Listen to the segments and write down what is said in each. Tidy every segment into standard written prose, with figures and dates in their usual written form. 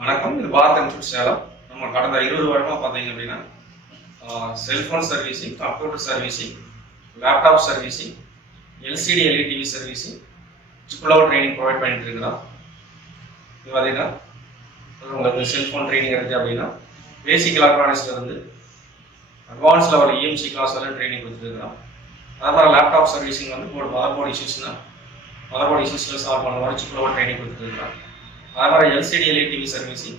வணக்கம். இது பாரத் இன்ஸ்டியூட் சேலம். நம்ம கடந்த 20 வருடமாக பார்த்தீங்க அப்படின்னா cellphone servicing, computer servicing, laptop servicing, LCD LED TV servicing, chip level training provide பண்ணிட்டு இருக்கிறோம். இது பார்த்தீங்கன்னா உங்களுக்கு செல்ஃபோன் ட்ரைனிங் இருக்குது அப்படின்னா பேசிக் எலக்ட்ரானிக்ஸ்ல இருந்து அட்வான்ஸ் லெவல் EMMC கிளாஸ் எல்லாம் ட்ரைனிங் கொடுத்துருக்கிறோம். அதே மாதிரி லேப்டாப் சர்வீஸிங் வந்து மதர் போர்டு இஷ்யூஸில் சால்வ் பண்ண மாதிரி சிப்லவர் ட்ரைனிங் கொடுத்துருக்கிறோம். அதே மாதிரி LCD LED TV servicing,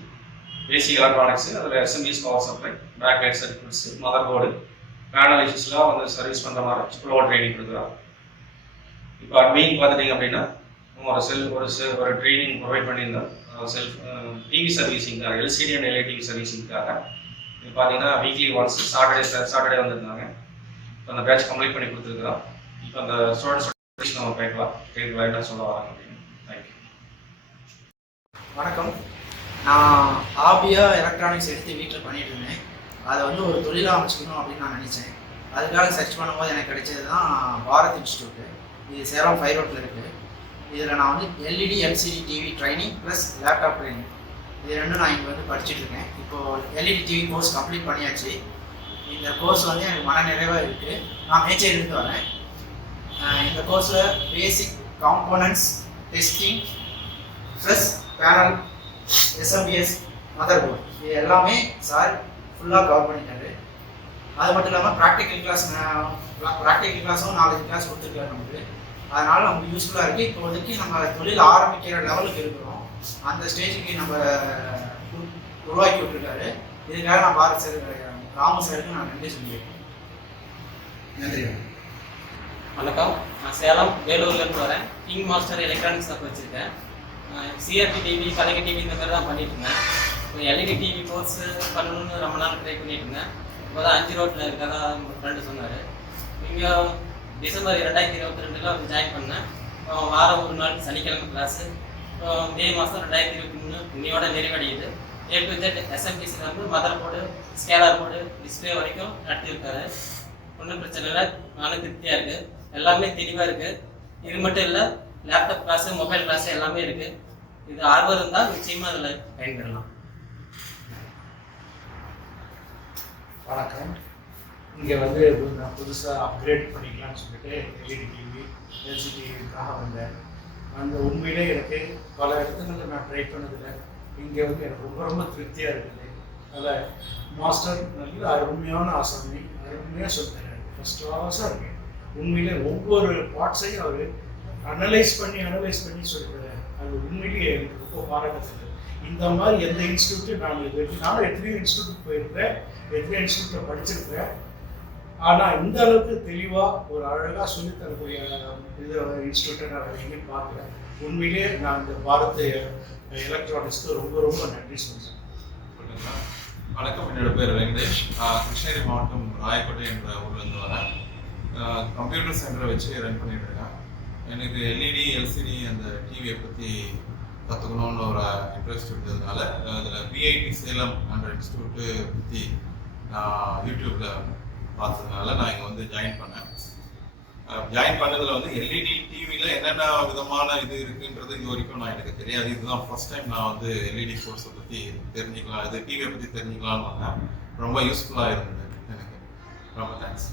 basic electronics, அதில் SMEs power supply, back light circuits, mother board, panel இஷ்யூஸ்லாம் வந்து சர்வீஸ் பண்ணுற மாதிரி சிப்லவர் ட்ரைனிங் கொடுக்குறோம். இப்போ அட்மிங் பார்த்துட்டிங்க அப்படின்னா ஒரு ட்ரைனிங் ப்ரொவைட் பண்ணியிருந்தோம். டிவி சர்வீஸிங்காக, எல்சிடி அண்ட் எல்இடி டிவி சர்வீஸிங்காக. இப்போ பார்த்தீங்கன்னா வீக்லி ஒன்ஸ் சாட்டர்டே வந்திருந்தாங்க. இப்போ அந்த பேட்ச் கம்ப்ளீட் பண்ணி கொடுத்துருக்குறோம். இப்போ அந்த ஸ்டூடெண்ட்ஸ் நம்ம கேட்கலாம் என்ன சொல்ல வராங்க அப்படின்னு. தேங்க்யூ. வணக்கம். நான் ஹாபியாக எலக்ட்ரானிக்ஸ் எடுத்து வீட்டில் பண்ணிட்டு இருந்தேன். அதை வந்து ஒரு தொழிலாக அமைச்சிக்கணும் அப்படின்னு நான் நினச்சேன். அதுக்காக சர்ச் பண்ணும்போது எனக்கு கிடைச்சது தான் பாரத் இன்ஸ்டியூட்டு. இது சேலம் 5 ரோட்டில் இருக்குது. இதில் நான் வந்து LED LCD TV training plus laptop training இது ரெண்டும் நான் இங்கே வந்து படிச்சுட்ருக்கேன். இப்போது எல்இடி டிவி கோர்ஸ் கம்ப்ளீட் பண்ணியாச்சு. இந்த கோர்ஸ் வந்து எனக்கு மன நிறைவாக இருக்குது. நான் மேச்சேரியிலேருந்து வரேன். இந்த கோர்ஸில் பேசிக் components, testing, plus panel, SMBS, mother board இது எல்லாமே சார் ஃபுல்லாக கவர் பண்ணிட்டாரு. அது மட்டும் இல்லாமல் ப்ராக்டிக்கல் கிளாஸும் 4 கிளாஸ் கொடுத்துருக்காரு நமக்கு. அதனால் நமக்கு யூஸ்ஃபுல்லாக இருக்குது. இப்போதைக்கு நம்ம தொழில் ஆரம்பிக்கிற லெவலுக்கு இருக்கிறோம். அந்த ஸ்டேஜுக்கு நம்ம உருவாக்கி விட்டுருக்காரு. இதுக்காக நான் பாரத் சார், ராமு சாருக்கு நான் நன்றி சொல்லியிருக்கேன். நன்றி. வணக்கம். நான் சேலம் வேலூர்லேருந்து வரேன். கிங் மாஸ்டர் எலக்ட்ரானிக்ஸ் ஆப் வச்சுருக்கேன். சிஆர்டி டிவி, கலைஞர் டிவி இந்த மாதிரி தான் பண்ணிட்டு இருந்தேன். இப்போ எல்இடி டிவி கோர்ஸ் பண்ணணும்னு ரொம்ப நாள் ட்ரை பண்ணிட்டு இருந்தேன். இப்போ தான் 5 ரோட்டில் இருக்கிறதா ஃப்ரெண்டு சொன்னார். இங்கே டிசம்பர் 2022 வந்து ஜாயின் பண்ணேன். வாரம் ஒரு நாள் சனிக்கிழமை கிளாஸு. மே மாதம் 2023 இன்னையோட நிறைவடையுது. A to Z SMBC வந்து mother board, scalar board, display வரைக்கும் நடத்தியிருக்காரு. ஒன்றும் பிரச்சனை இல்லை, நானும் திருப்தியாக இருக்குது. எல்லாமே தெளிவாக இருக்குது. இது மட்டும் இல்லை, லேப்டாப் கிளாஸு, மொபைல் கிளாஸு எல்லாமே இருக்குது. இது ஆர்வம் இருந்தால் நிச்சயமாக அதில் பயன்பெறலாம். வணக்கம். இங்கே வந்து நான் புதுசாக அப்கிரேட் பண்ணிக்கலாம்னு சொல்லிட்டு எல்இடி டிவி, எல்சிடிவிக்காக வந்தேன். அந்த உண்மையிலே எனக்கு பல இடத்துங்களில் நான் ட்ரை பண்ணதில்லை. இங்கே வந்து எனக்கு ரொம்ப திருப்தியாக இருக்குது. அதில் மாஸ்டர் நல்ல அருமையான ஆசாமி, அருமையாக சொல்லித்தராரு. ஃபர்ஸ்ட் கிளாஸாக இருக்கு. உண்மையிலே ஒவ்வொரு பார்ட்ஸையும் அவர் அனலைஸ் பண்ணி சொல்லித்தராரு. அது உண்மையிலேயே எனக்கு ரொம்ப பாராட்டத்தக்கது. இந்த மாதிரி எந்த இன்ஸ்டியூட்டு நானும் எத்தனையோ இன்ஸ்டியூட்டுக்கு போயிருப்பேன், எத்தனையோ இன்ஸ்டியூட்டில் படிச்சிருப்பேன். ஆனால் இந்த அளவுக்கு தெளிவாக ஒரு அழகாக சொல்லித்தரக்கூடிய இது இன்ஸ்டியூட்டை நான் எங்கேயும் பார்க்குறேன். உண்மையிலேயே நான் இந்த பாரத் எலக்ட்ரானிக்ஸ்க்கு ரொம்ப நன்றி சொல்கிறேன். வணக்கம். என்னோட பேர் வெங்கடேஷ். கிருஷ்ணகிரி மாவட்டம் ராயக்கோட்டை என்ற ஊர்லேருந்து வரேன். கம்ப்யூட்டர் சென்டரை வச்சு ரன் பண்ணிட்டு இருக்கேன். எனக்கு எல்இடி எல்சிடி அந்த டிவியை பற்றி கற்றுக்கணுன்னு ஒரு இன்ட்ரெஸ்ட் இருந்ததுனால அதில் B.I.T சேலம் என்ற இன்ஸ்டியூட்டு பற்றி நான் யூடியூப்பில் பார்த்ததுனால நான் இங்கே வந்து ஜாயின் பண்ணேன். ஜாயின் பண்ணதில் வந்து எல்இடி டிவியில் என்னென்ன விதமான இது இருக்குன்றது இது வரைக்கும் எனக்கு தெரியாது. இதுதான் ஃபர்ஸ்ட் டைம் நான் வந்து எல்இடி கோர்ஸை பற்றி தெரிஞ்சுக்கலாம், இது டிவியை பற்றி தெரிஞ்சுக்கலான்னு வந்தேன். ரொம்ப யூஸ்ஃபுல்லாக இருந்தது எனக்கு. ரொம்ப தேங்க்ஸ்.